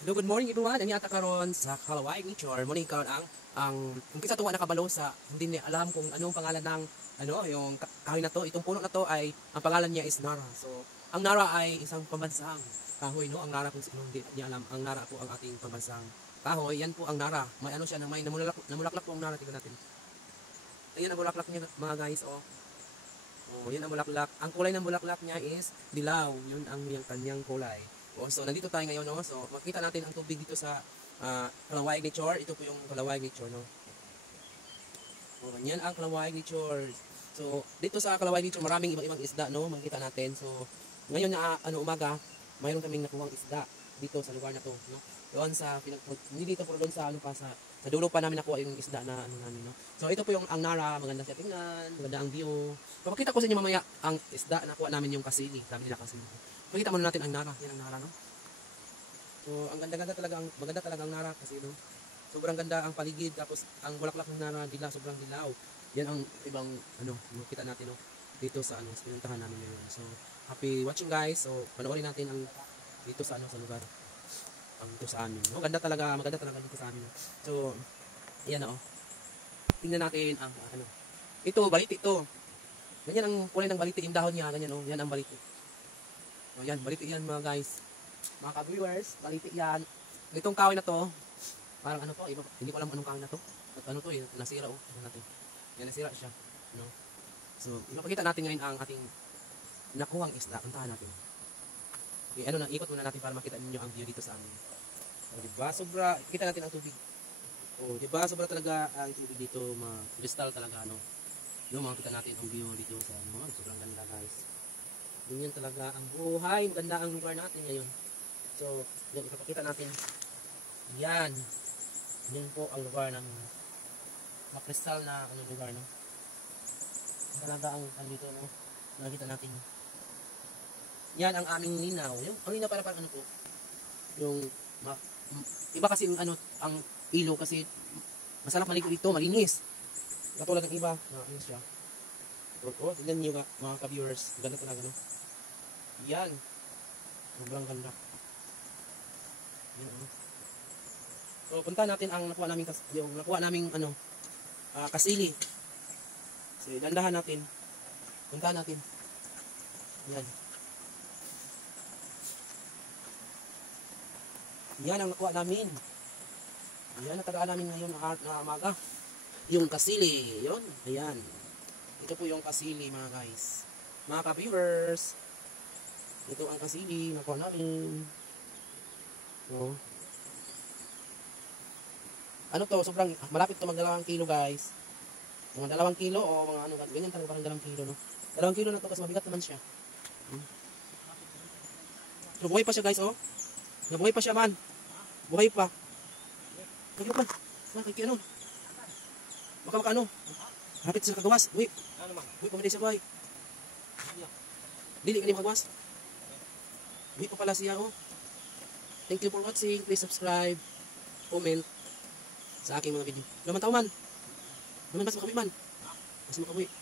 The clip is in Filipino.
Hello, good morning everyone. Ani ata karon sa Kalaway Nature. Muna karon ang kung kisa tuwa nakabalo sa hindi niya alam kung anong pangalan ng yung kahoy na to. Itong puno na to ay ang pangalan niya is Nara. So, ang Nara ay isang pambansang kahoy, no? Ang Nara kung hindi niya alam, ang Nara po ang ating pambansang kahoy. Yan po ang Nara. May ano siya, may namulaklak po ang Nara. Tingnan natin. Ayan ang bulaklak niya mga guys, oh. Oh, yan ang bulaklak. Ang kulay ng bulaklak niya is dilaw. Yun ang kanyang kulay. Oh, so nandito tayo ngayon, no? So makita natin ang tubig dito sa Kalaway Nature. Ito po yung Kalaway Nature, no? Oh, yan ang Kalaway Nature. So dito sa Kalaway Nature maraming ibang isda, no? Makita natin. So ngayon na umaga, mayroon kaming nakuhang isda dito sa lugar na to, no? Doon sa hindi dito pero doon sa sa dulo pa namin nakuha yung isda na namin, no? So ito po yung ang Nara, maganda siya tingnan, maganda ang view. Papakita ko sa inyo mamaya ang isda na nakuha namin yung kasili, sabi nila kasili. Pakita muna natin ang Nara, yan ang Nara, no? So ang ganda-ganda talaga, maganda talaga ang Nara kasi, no? Sobrang ganda ang paligid, tapos ang bulaklak ng Nara sobrang dilaw. Yan ang ibang makita natin, no? Dito sa sa pinuntahan namin ngayon. So happy watching guys. So panoorin natin ang dito sa sa lugar. Ang dito sa amin. No, maganda talaga dito sa amin. So, ayan na, oh. Tingnan natin ang ito, baliti ito. Ganyan ang kulay ng baliti, yung dahon niya, ganyan, oh. Yan ang baliti. Oh, yan, baliti yan mga guys. Mga ka-viewers, baliti yan. Itong kahoy na to, parang to, iba, hindi ko alam anong kahoy na to. At to, nasira, oh. Tingnan natin. Yan, nasira siya. No? So, ipapakita natin ngayon ang ating nakuhang isda. Puntahan natin. Okay, ikot muna natin para makita ninyo ang view dito sa amin. O, diba? Sobra, kita natin ang tubig. O, diba? Sobra talaga ang tubig dito, crystal talaga, no? No, makita natin ang view dito sa sobrang ganda, guys. Ganyan talaga ang buhay. Maganda ang lugar natin ngayon. So, yan, ipapakita natin. Yan. Yan po ang lugar ng crystal na lugar, no? Talaga ang dito, no? Nakita natin. Yan ang aming linaw. Yung ang linaw para po. Yung iba kasi ang ilo kasi masarap maligo dito, malinis. Katulad ng iba, ano siya. Oh, tignan niyo mga ka-viewers, ganda talaga, no? Yan. Sobrang ganda. Yan, oh. So punta natin ang nakuha naming kasili. So dandahan natin. Punta natin. Yan. Yan ang nakuha namin. Yan ang tagaan namin ngayon na umaga. Yung kasili. Yun. Ayan. Ito po yung kasili mga guys. Mga ka-viewers. Ito ang kasili. Nakuha namin. So, sobrang malapit to mag 2 kilo guys. Mga 2 kilo o mga ganyan talaga parang 2 kilo, no? 2 kilo na to kasi mabigat naman siya. Pero buhay pa siya guys, oh. Nabuhay pa siya man. Buhay pa. Kaya pa. Kaya ano? Baka hapit sa kagawas. Uy. Uy, pamaday siya, boy. Dili ka niya makagawas. Uy, pa pala siya, oh. Thank you for watching. Please subscribe. Comment sa aking mga video. Naman tao man. Naman bas makabuhi man. Bas makabuhi.